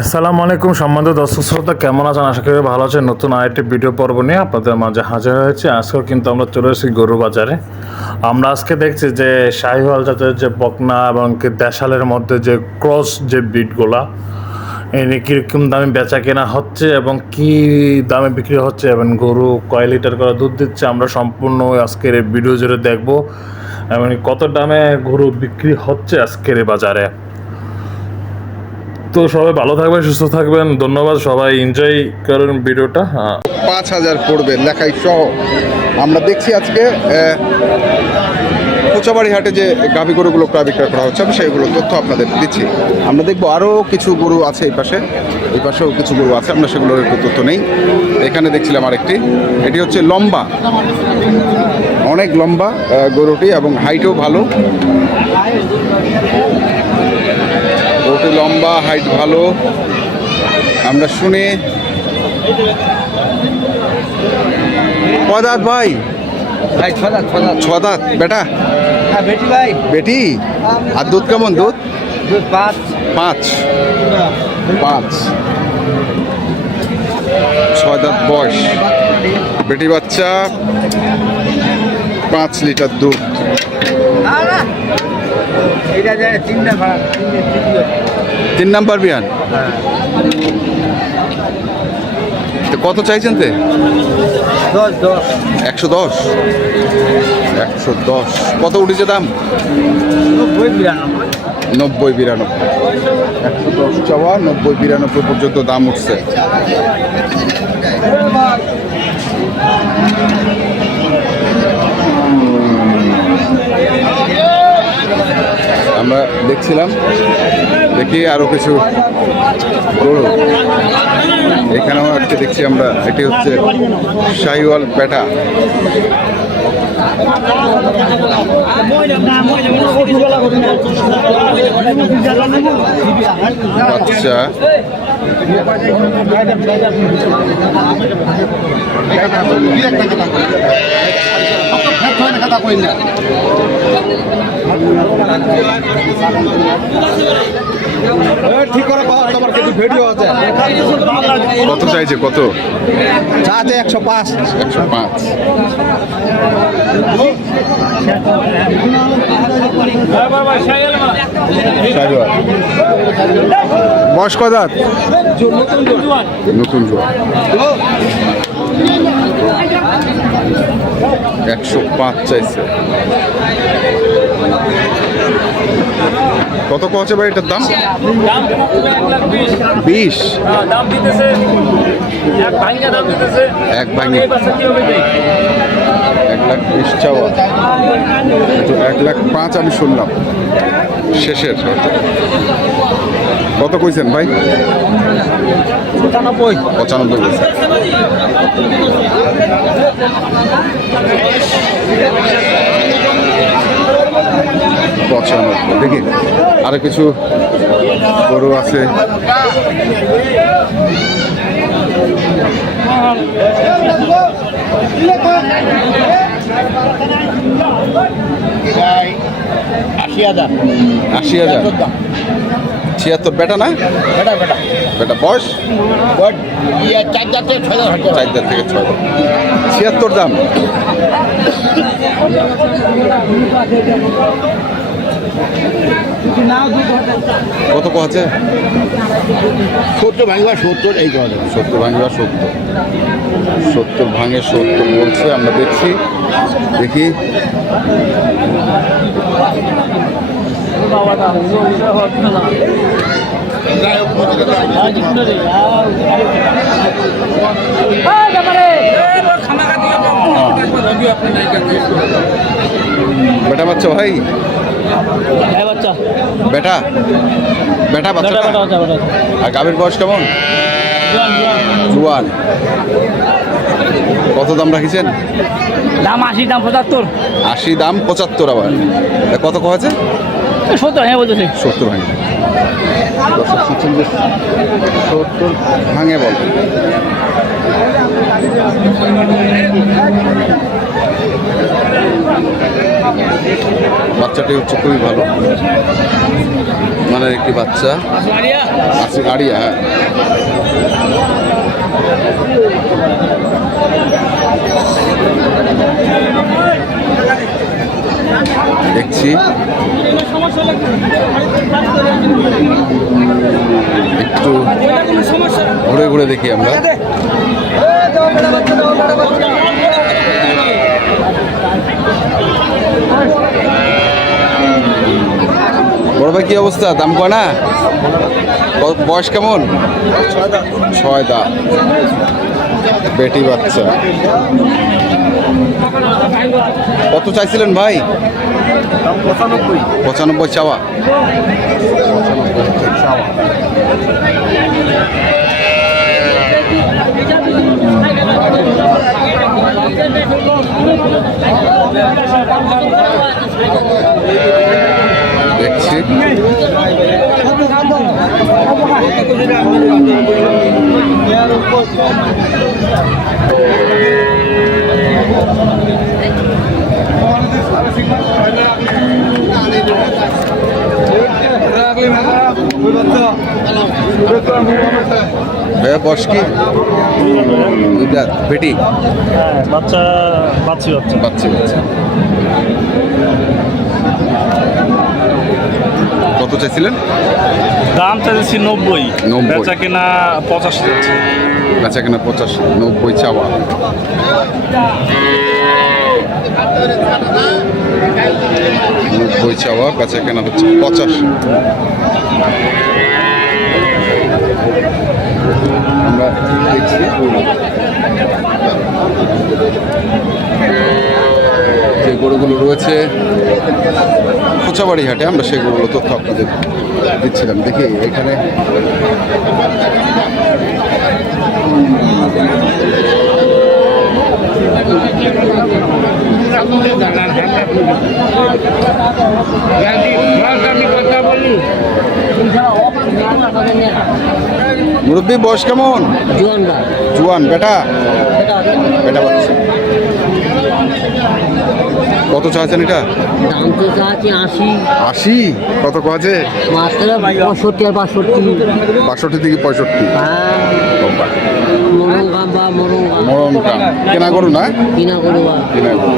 আসসালামু আলাইকুম সম্মানিত দর্শক শ্রোতা, কেমন আছেন? আশা করি ভালো আছেন। নতুন আরেকটি ভিডিও পর্ব নিয়ে আপনাদের মাঝে হাজির হয়েছে। আজকেও কিন্তু আমরা চলে এসেছি গরু বাজারে। আমরা আজকে দেখছি যে শাহিওয়াল জাতের যে বকনা এবং দেশালের মধ্যে যে ক্রস যে ব্রিডগুলা এনে কীরকম দামে বেচা কেনা হচ্ছে এবং কী দামে বিক্রি হচ্ছে এবং গরু কয় লিটার করে দুধ দিচ্ছে, আমরা সম্পূর্ণ আজকের এই ভিডিও জুড়ে দেখব এবং কত দামে গরু বিক্রি হচ্ছে আজকের এই বাজারে। তো সবাই ভালো থাকবেন, সুস্থ থাকবেন। ধন্যবাদ, সবাই এনজয় করেন ভিডিওটা। 5,000 পড়বে লেখাই সহ। আমরা দেখছি আজকে কোচাবাড়ি হাটে যে গাভী গরুগুলো ক্রয় বিক্রয় করা হচ্ছে, আমি সেইগুলো তথ্য আপনাদের দিচ্ছি। আমরা দেখবো আরও কিছু গরু আছে এই পাশেও কিছু গরু আছে, আমরা সেগুলোর একটু তথ্য নেই। এখানে দেখছিলাম আরেকটি, এটি হচ্ছে লম্বা, অনেক লম্বা গরুটি এবং হাইটও ভালো। গরুটি লম্বা, হাইট ভালো। আমরা শুনি কদাত ভাই? ছদাত বেটা, বেটি ভাই, বেটি। আর দুধ কেমন? দুধ পাঁচ 6 দাঁত বয়স, বেটি বাচ্চা, 5 লিটার দুধ। তিন নাম্বার বিয়ান। তো কত চাইছেন? 110। কত উঠেছে দাম? 90-92। 110 চাওয়া, 90-92 পর্যন্ত দাম উঠছে। আমরা দেখছিলাম, দেখি আরো কিছু গরু। এখানেও একটা দেখছি আমরা, এটি হচ্ছে শাহিওয়াল পেটা। আচ্ছা, কত চাইছে? কত চাচা? 105। 105। বয়স কত? নতুন জোয়ান। 105 চাইছে। কত কছে ভাই এটার দাম? 20 দাম দিতেছে, এক ভাঙে 1,20,000 চাওয়া। 1,05,000 আমি শুনলাম শেষের। কত কইছেন ভাই? 95 কইছেন। দেখি আরো কিছু গরু আছে। আশি হাজার। 76 বেটা না? বেটা বয়স 4 দাঁত থেকে 6 দাঁত। 4 দাঁত থেকে 6 দাঁত। 76 দাম। কত আছে? 70 ভাঙবা 70, এই কথা। 70 ভাঙবা 70। 70 ভাঙে 70 বলছে। আমরা দেখছি, দেখি বেটা বাচ্চা ভাই, বেটা বাচ্চা। আর গাভীর বয়স কেমন? জুয়ান। কত দাম রাখিছেন? দাম 80, দাম 75। 80 দাম 75। আবার কত আছে? 70। হ্যাঁ বলতেছি 70 ভাঙে। 70 ভাঙে বল। বাচ্চাটি হচ্ছে খুবই ভালো। মানের একটি বাচ্চা আছে, আড়িয়া। হ্যাঁ, দেখছি একটু ঘুরে ঘুরে দেখি আমরা। বড় ভাই কি অবস্থা, দাম কয় না? বয়স কেমন? 6 দাঁত, বেটি বাচ্চা। কত চাইছিলেন ভাই? 95 চাওয়া। দেখছি ভাইয়া বয়স কি? 2 দাঁত, বেটি বাচ্চা বাচ্চি বাচ্চা বাচ্চা বাচ্চা। কত চাইছিলেন? দাম চাইছি 90, 90 বেচা কেনা 85 যাচ্ছে। বেচা কেনা 85, 90 চাওয়া। বই চাওয়া, বেচা কেনা হচ্ছে 85। আমরা দেখছি যে গরুগুলো রয়েছে কোচাবাড়ি হাটে, আমরা সেই গরুগুলো তথ্য আপনাদের দিচ্ছিলাম। দেখি এখানে মুরব্বী বয়স কেমন? জুয়ান, বেটা বেটা বাচ্চা। কত চাচ্ছেন এটা? দাম তো চাচ্ছি 80। 80? কত কাছে? মাত্র 65 আর 62। 62 থেকে 65। হ্যাঁ, মরণ গাম বা মরণ গাম মরণ কাম কেনা গরু না? কিনা করবা। কেনা গরু।